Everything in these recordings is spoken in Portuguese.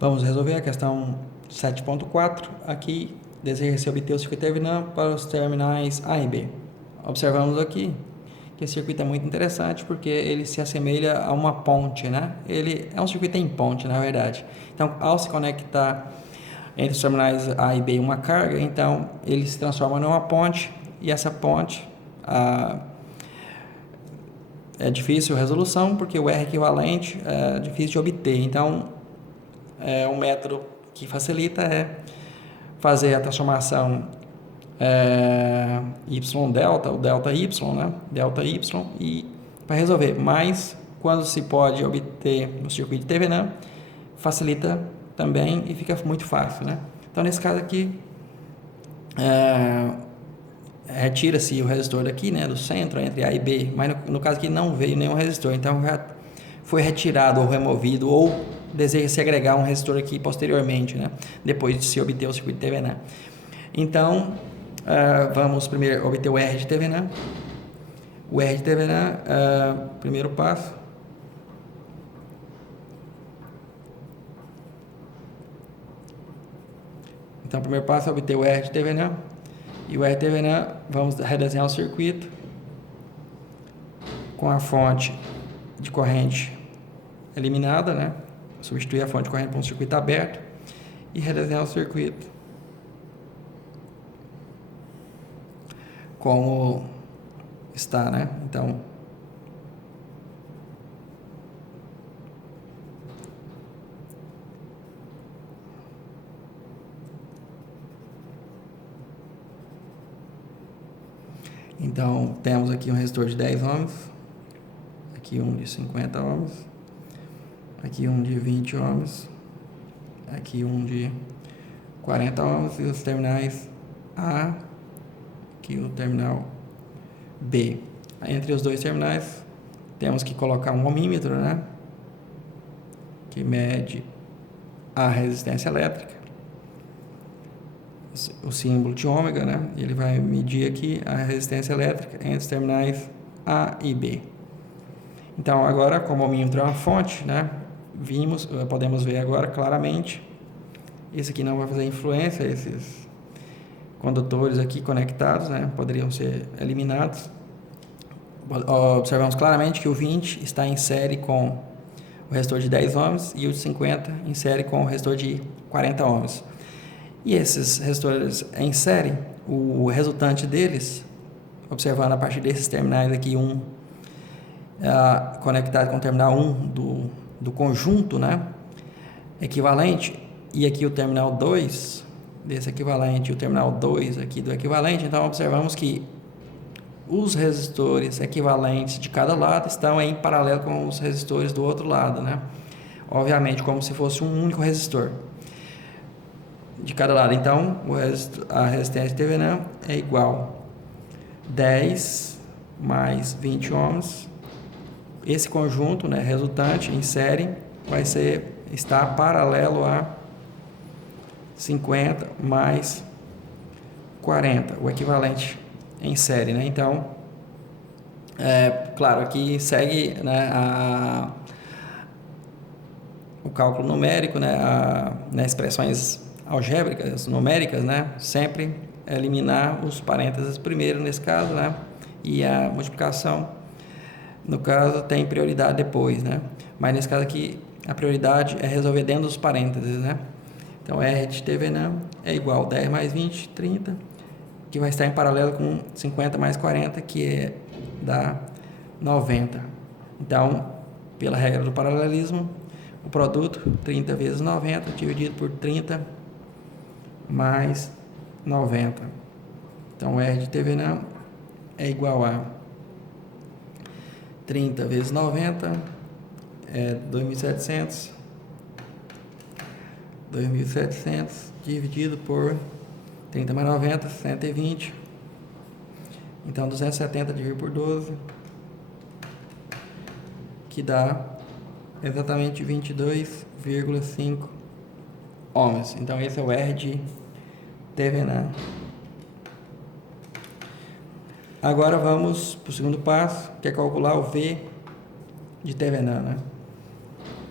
Vamos resolver a questão 7.4. Aqui, deseja-se obter o circuito terminal para os terminais A e B. Observamos aqui que esse circuito é muito interessante porque ele se assemelha a uma ponte, né? Ele é um circuito em ponte, na verdade. Então, ao se conectar entre os terminais A e B uma carga, então ele se transforma numa ponte, e essa ponte é difícil a resolução porque o R equivalente é difícil de obter. Então, um método que facilita é fazer a transformação y delta, ou delta y, né? Delta y, e para resolver. Mas quando se pode obter no circuito de Thevenin, facilita também e fica muito fácil, né? Então, nesse caso aqui, retira-se o resistor daqui, né, do centro, entre A e B, mas no caso aqui não veio nenhum resistor, então já foi retirado ou removido, ou deseja-se agregar um resistor aqui posteriormente, né, depois de se obter o circuito de Thevenin. Então, vamos primeiro obter o R de Thevenin. O R de Thevenin, primeiro passo. Então, o primeiro passo é obter o R de Thevenin. E o R de Thevenin, vamos redesenhar o circuito com a fonte de corrente eliminada, né? Substituir a fonte de corrente por um circuito aberto e redesenhar o circuito como está, né? Então, temos aqui um resistor de 10 ohms, aqui um de 50 ohms, aqui um de 20 ohms, aqui um de 40 ohms, e os terminais A, aqui o terminal B. Entre os dois terminais, temos que colocar um ohmímetro, né, que mede a resistência elétrica, o símbolo de ômega, né? Ele vai medir aqui a resistência elétrica entre os terminais A e B. Então, agora, como o ohmímetro é uma fonte, né, podemos ver agora claramente. Esse aqui não vai fazer influência, esses condutores aqui conectados, né, poderiam ser eliminados. Observamos claramente que o 20 está em série com o resistor de 10 ohms e o de 50 em série com o resistor de 40 ohms. E esses resistores em série, o resultante deles, observando a partir desses terminais aqui, conectado com o terminal 1 do conjunto, né, equivalente, e aqui o terminal 2 desse equivalente, e o terminal 2 aqui do equivalente. Então, observamos que os resistores equivalentes de cada lado estão em paralelo com os resistores do outro lado, né? Obviamente, como se fosse um único resistor de cada lado. Então, a resistência de Thevenin é igual 10 mais 20 ohms. Esse conjunto, né, resultante em série, vai estar paralelo a 50 mais 40, o equivalente em série, né? Então, claro, aqui segue, né, o cálculo numérico, né, expressões algébricas, numéricas, né, sempre eliminar os parênteses primeiro nesse caso, né, e a multiplicação, no caso, tem prioridade depois, né, mas nesse caso aqui a prioridade é resolver dentro dos parênteses, né. Então, R de Thevenin é igual a 10 mais 20, 30, que vai estar em paralelo com 50 mais 40, que dá 90. Então, pela regra do paralelismo, o produto 30 vezes 90 dividido por 30 mais 90. Então, R de Thevenin é igual a 30 vezes 90 é 2.700. 2.700 dividido por 30 mais 90, 120. Então, 270 dividido por 12, que dá exatamente 22,5 ohms. Então, esse é o R de Thevenin. Agora, vamos para o segundo passo, que é calcular o V de Thevenin, né?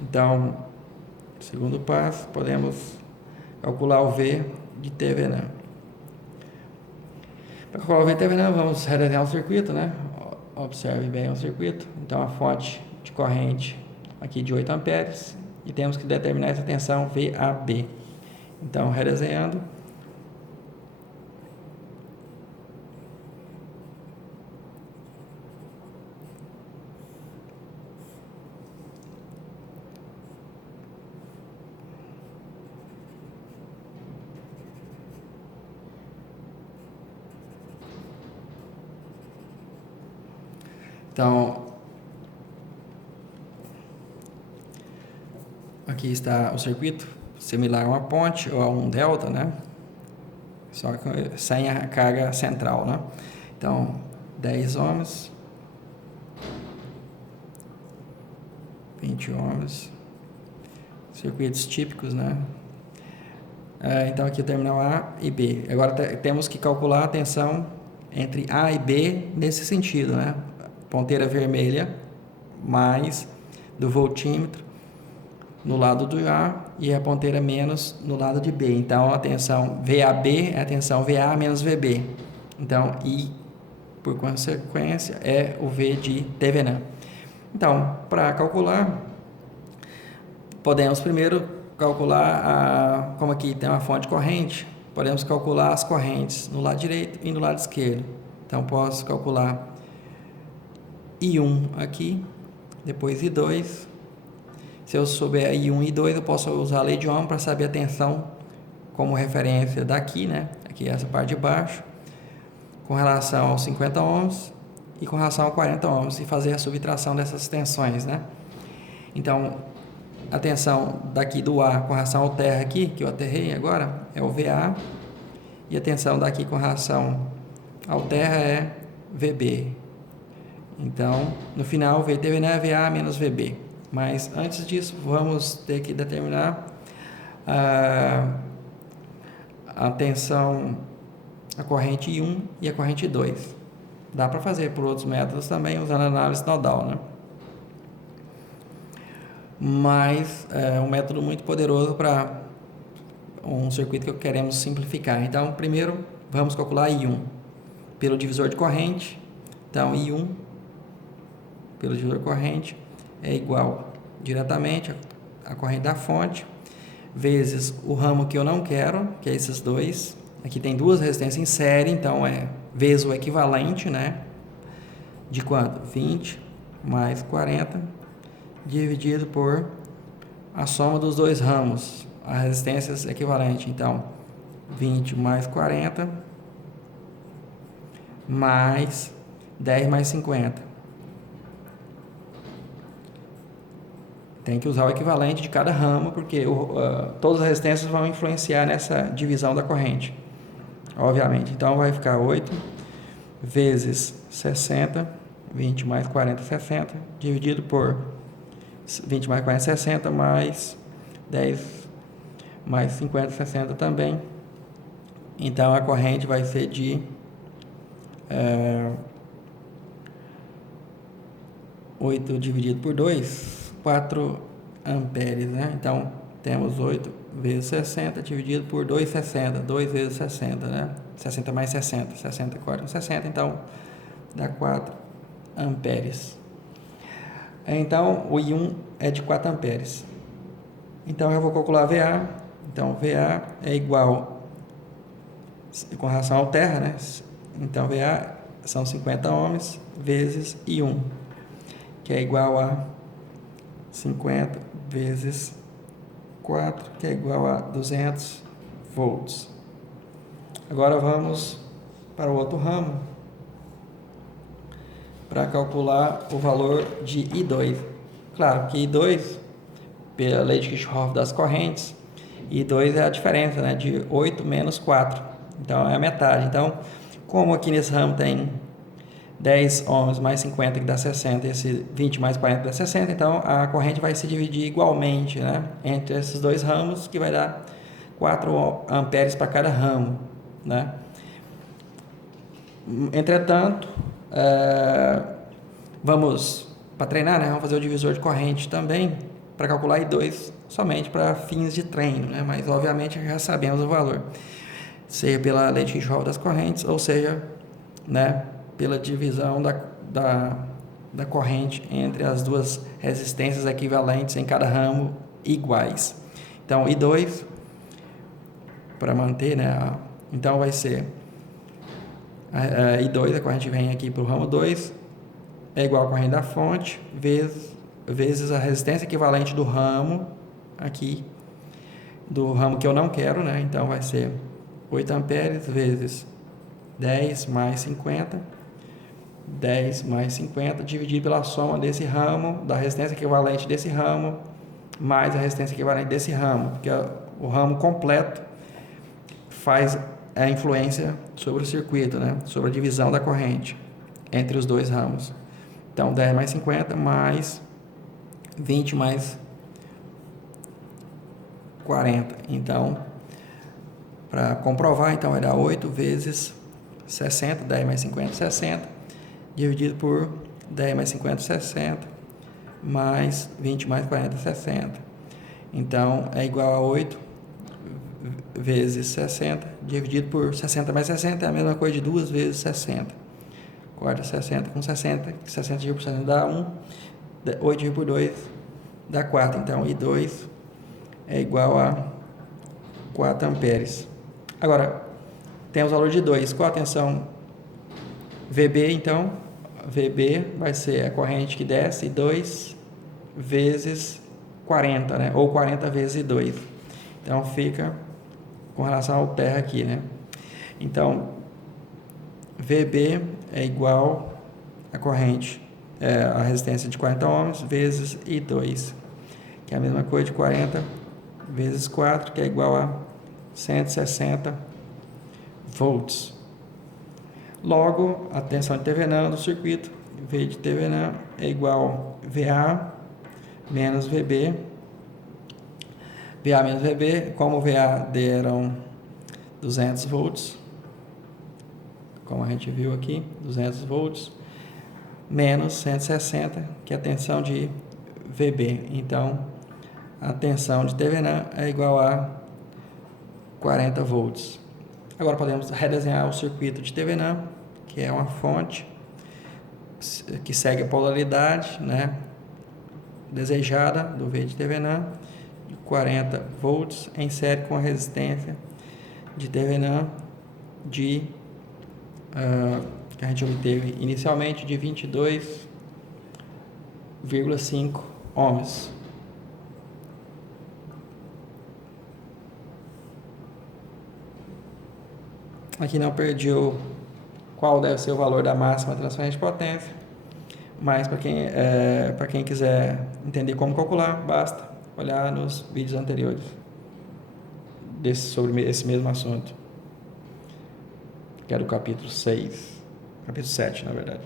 Então, Segundo passo, podemos calcular o V de Thevenin. Para calcular o V de Thevenin, vamos redesenhar o circuito, né? Observe bem o circuito. Então, a fonte de corrente aqui de 8 amperes e temos que determinar essa tensão VAB. Então, redesenhando. Então, aqui está o circuito, similar a uma ponte ou a um delta, né? Só que sem a carga central, né? Então, 10 ohms, 20 ohms, circuitos típicos, né? Então, aqui o terminal A e B. Agora, temos que calcular a tensão entre A e B nesse sentido, né? Ponteira vermelha mais do voltímetro no lado do A e a ponteira menos no lado de B. Então, a tensão VAB é a tensão VA menos VB. Então, I, por consequência, é o V de Thevenin. Então, para calcular, podemos primeiro calcular, como aqui tem uma fonte corrente, podemos calcular as correntes no lado direito e no lado esquerdo. Então, posso calcular I1 aqui, depois I2. Se eu souber I1 e I2, eu posso usar a lei de Ohm para saber a tensão como referência daqui, né? Aqui essa parte de baixo, com relação aos 50 ohms e com relação a 40 ohms, e fazer a subtração dessas tensões, né? Então, a tensão daqui do A com relação ao terra aqui, que eu aterrei agora, é o VA, e a tensão daqui com relação ao terra é VB. Então, no final, V de Thevenin é VA menos VB. Mas, antes disso, vamos ter que determinar a tensão, a corrente I1 e a corrente I2. Dá para fazer por outros métodos também, usando a análise nodal, né? Mas, é um método muito poderoso para um circuito que queremos simplificar. Então, primeiro, vamos calcular I1 pelo divisor de corrente. Então, I1 pelo divisor de corrente é igual diretamente a corrente da fonte vezes o ramo que eu não quero, que é esses dois. Aqui tem duas resistências em série, então vezes o equivalente, né? De quanto? 20 mais 40 dividido por a soma dos dois ramos, a resistência equivalente. Então, 20 mais 40 mais 10 mais 50. Tem que usar o equivalente de cada ramo, porque todas as resistências vão influenciar nessa divisão da corrente, obviamente. Então, vai ficar 8 vezes 60, 20 mais 40, 60, dividido por 20 mais 40, 60, mais 10 mais 50, 60 também. Então, a corrente vai ser de 8 dividido por 2, 4 amperes, né? Então, temos 8 vezes 60 dividido por 2,60. 2 vezes 60, né? 60 mais 60. 60 corta com 60, então dá 4 amperes. Então, o I1 é de 4 amperes. Então, eu vou calcular VA. Então, VA é igual, com relação ao terra, né? Então, VA são 50 ohms vezes I1, que é igual a 50 vezes 4, que é igual a 200 volts. Agora vamos para o outro ramo para calcular o valor de I2. Claro que I2, pela lei de Kirchhoff das correntes, I2 é a diferença, né, de 8 menos 4. Então, é a metade. Então, como aqui nesse ramo tem 10 ohms mais 50, que dá 60, e esse 20 mais 40 dá 60, então a corrente vai se dividir igualmente, né, entre esses dois ramos, que vai dar 4 amperes para cada ramo, né. Entretanto, vamos, para treinar, né, vamos fazer o divisor de corrente também, para calcular I2 somente para fins de treino, né? Mas obviamente já sabemos o valor, seja pela lei de Kirchhoff das correntes, ou seja, né, pela divisão da corrente entre as duas resistências equivalentes em cada ramo iguais. Então, I2, para manter, né, então vai ser I2, a corrente vem aqui para o ramo 2, é igual à corrente da fonte, vezes a resistência equivalente do ramo, aqui, do ramo que eu não quero, né? Então vai ser 8 amperes vezes 10 mais 50, 10 mais 50, dividido pela soma desse ramo, da resistência equivalente desse ramo, mais a resistência equivalente desse ramo, porque o ramo completo faz a influência sobre o circuito, né? Sobre a divisão da corrente entre os dois ramos. Então, 10 mais 50 mais 20 mais 40. Então, para comprovar, então vai dar 8 vezes 60, 10 mais 50, 60, dividido por 10 mais 50, 60, mais 20 mais 40, 60. Então, é igual a 8 vezes 60, dividido por 60 mais 60, é a mesma coisa de 2 vezes 60. Corta 60 com 60, 60 dividido por 60 dá 1, 8 dividido por 2 dá 4. Então, I2 é igual a 4 amperes. Agora, temos o valor de 2. Qual a tensão VB, então? VB vai ser a corrente que desce, 2 vezes 40, né? Ou 40 vezes 2. Então, fica com relação ao terra aqui, né? Então, VB é igual a corrente, a resistência de 40 ohms vezes I2, que é a mesma coisa de 40 vezes 4, que é igual a 160 volts. Logo, a tensão de Thevenin do circuito, V de Thevenin é igual a VA menos VB. VA menos VB, como VA deram 200 volts, como a gente viu aqui, 200 volts, menos 160, que é a tensão de VB. Então, a tensão de Thevenin é igual a 40 volts. Agora podemos redesenhar o circuito de Thevenin, que é uma fonte que segue a polaridade, né, desejada do V de Thevenin, de 40 volts, em série com a resistência de Thevenin que a gente obteve inicialmente de 22,5 ohms. Aqui não perdi qual deve ser o valor da máxima transferência de potência, mas para quem quiser entender como calcular, basta olhar nos vídeos anteriores sobre esse mesmo assunto, que é do capítulo 6, capítulo 7, na verdade.